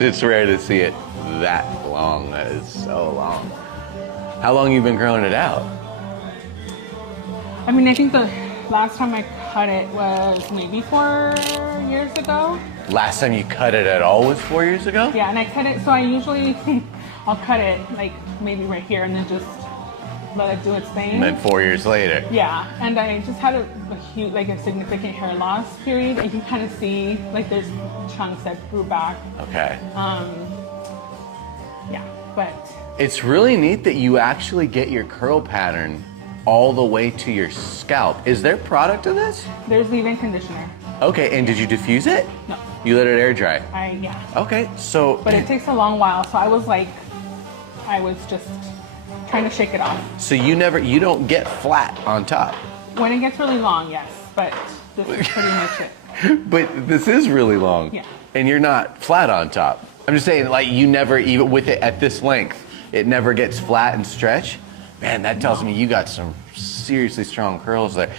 It's rare to see it that long. That is so long. How long you been growing it out? I mean, I think the last time I cut it was maybe 4 years ago. Last time you cut it at all was 4 years ago? Yeah, and I cut it, so I usually, I'll cut it like maybe right here and then just let it do its thing. And then 4 years later. Yeah, and I just had a huge, like a significant hair loss period. And you can kind of see like there's chunks that grew back. Okay. Yeah, but. It's really neat that you actually get your curl pattern all the way to your scalp. Is there product in this? There's leave-in conditioner. Okay, and did you diffuse it? No. You let it air dry? Yeah. Okay, so. But it takes a long while, so I was just trying to shake it off. So you don't get flat on top? When it gets really long, yes, but this is pretty much it. But this is really long. Yeah. And you're not flat on top. I'm just saying, like, you never, even with it at this length, it never gets flat and stretch. Man, that tells me you got some seriously strong curls there.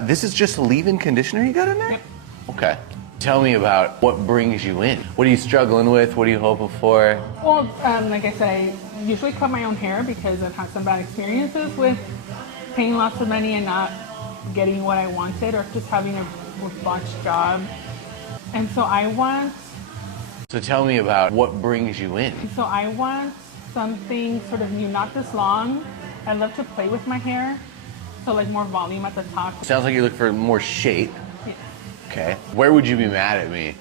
This is just leave-in conditioner you got in there? Yep. Okay. Tell me about what brings you in. What are you struggling with? What are you hoping for? Well, like I said, I usually cut my own hair because I've had some bad experiences with paying lots of money and not getting what I wanted, or just having a botched job. And so So tell me about what brings you in. So I want something sort of new, not this long. I love to play with my hair, so like more volume at the top. Sounds like you look for more shape. Yeah. Okay. Where would you be mad at me?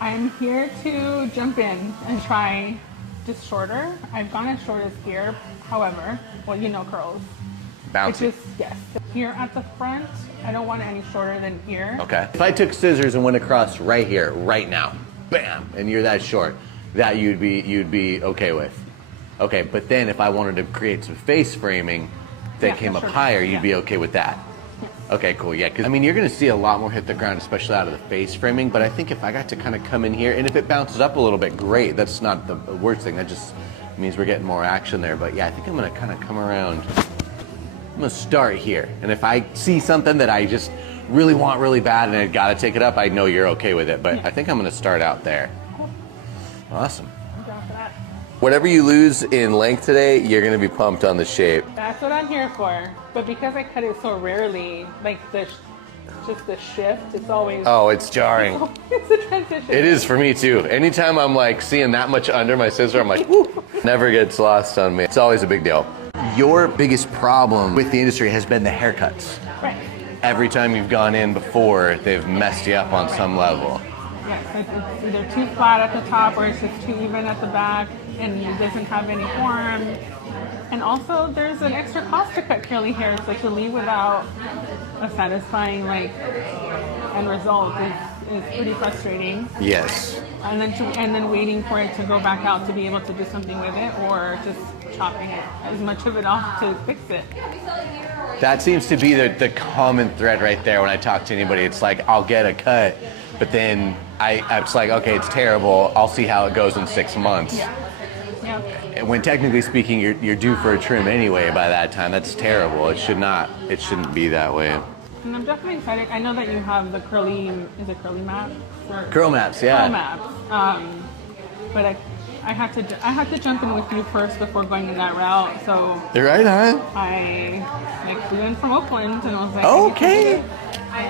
I'm here to jump in and try just shorter. I've gone as short as here, however, well, you know, curls. Bouncy. Yes. Here at the front, I don't want it any shorter than here. Okay. If I took scissors and went across right here, right now, bam, and you're that short, that you'd be okay with. Okay, but then if I wanted to create some face framing that came up higher, you'd be okay with that. Okay, cool, yeah, because I mean, you're gonna see a lot more hit the ground, especially out of the face framing, but I think if I got to kind of come in here, and if it bounces up a little bit, great, that's not the worst thing, that just means we're getting more action there, but yeah, I think I'm gonna kind of come around. I'm gonna start here, and if I see something that I just really want really bad and I gotta take it up, I know you're okay with it, but I think I'm gonna start out there. Awesome. I'm down for that. Whatever you lose in length today, you're gonna be pumped on the shape. That's what I'm here for. But because I cut it so rarely, like just the shift, it's always... Oh, it's jarring. It's a transition. It is for me too. Anytime I'm like seeing that much under my scissor, I'm like, whoo, never gets lost on me. It's always a big deal. Your biggest problem with the industry has been the haircuts. Right. Every time you've gone in before, they've messed you up on some level. Yes, it's either too flat at the top or it's just too even at the back and it doesn't have any form. And also there's an extra cost to cut curly hair, so to leave without a satisfying end result is pretty frustrating. Yes. And then waiting for it to go back out to be able to do something with it, or just chopping it as much of it off to fix it. That seems to be the common thread right there when I talk to anybody. It's like, I'll get a cut, but then it's like, okay, it's terrible. I'll see how it goes in 6 months. Yeah. Yeah. And when technically speaking, you're due for a trim anyway by that time. That's terrible. It shouldn't be that way. And I'm definitely excited. I know that you have the curly, is it curly map? Curl maps, yeah. Curl maps. But I had to jump in with you first before going in that route. So You're right, huh? I flew in from Oakland and I was like, Okay.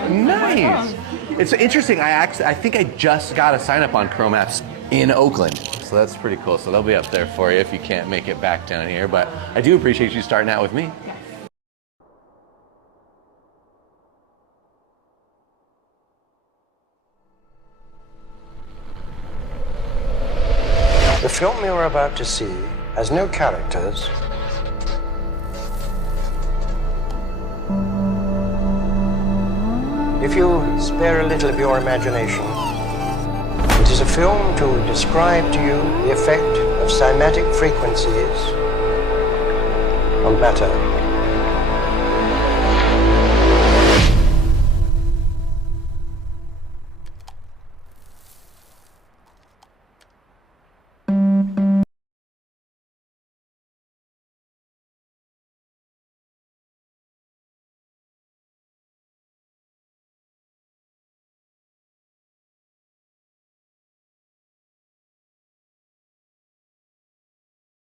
Nice. It's interesting. I think I just got a sign up on Curl Maps in Oakland. So that's pretty cool. So they'll be up there for you if you can't make it back down here. But I do appreciate you starting out with me. Yes. The film you're about to see has no characters. If you spare a little of your imagination, it is a film to describe to you the effect of cymatic frequencies on matter.